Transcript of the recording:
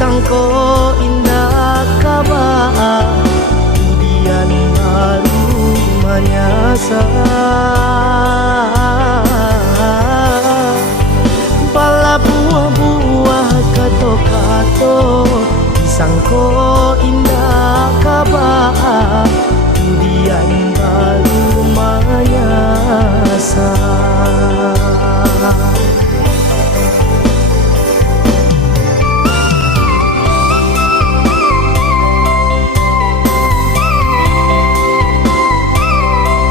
sangko indah kabaa kemudian baru menyasa pala buah-buah kato-kato sangko indah kabaa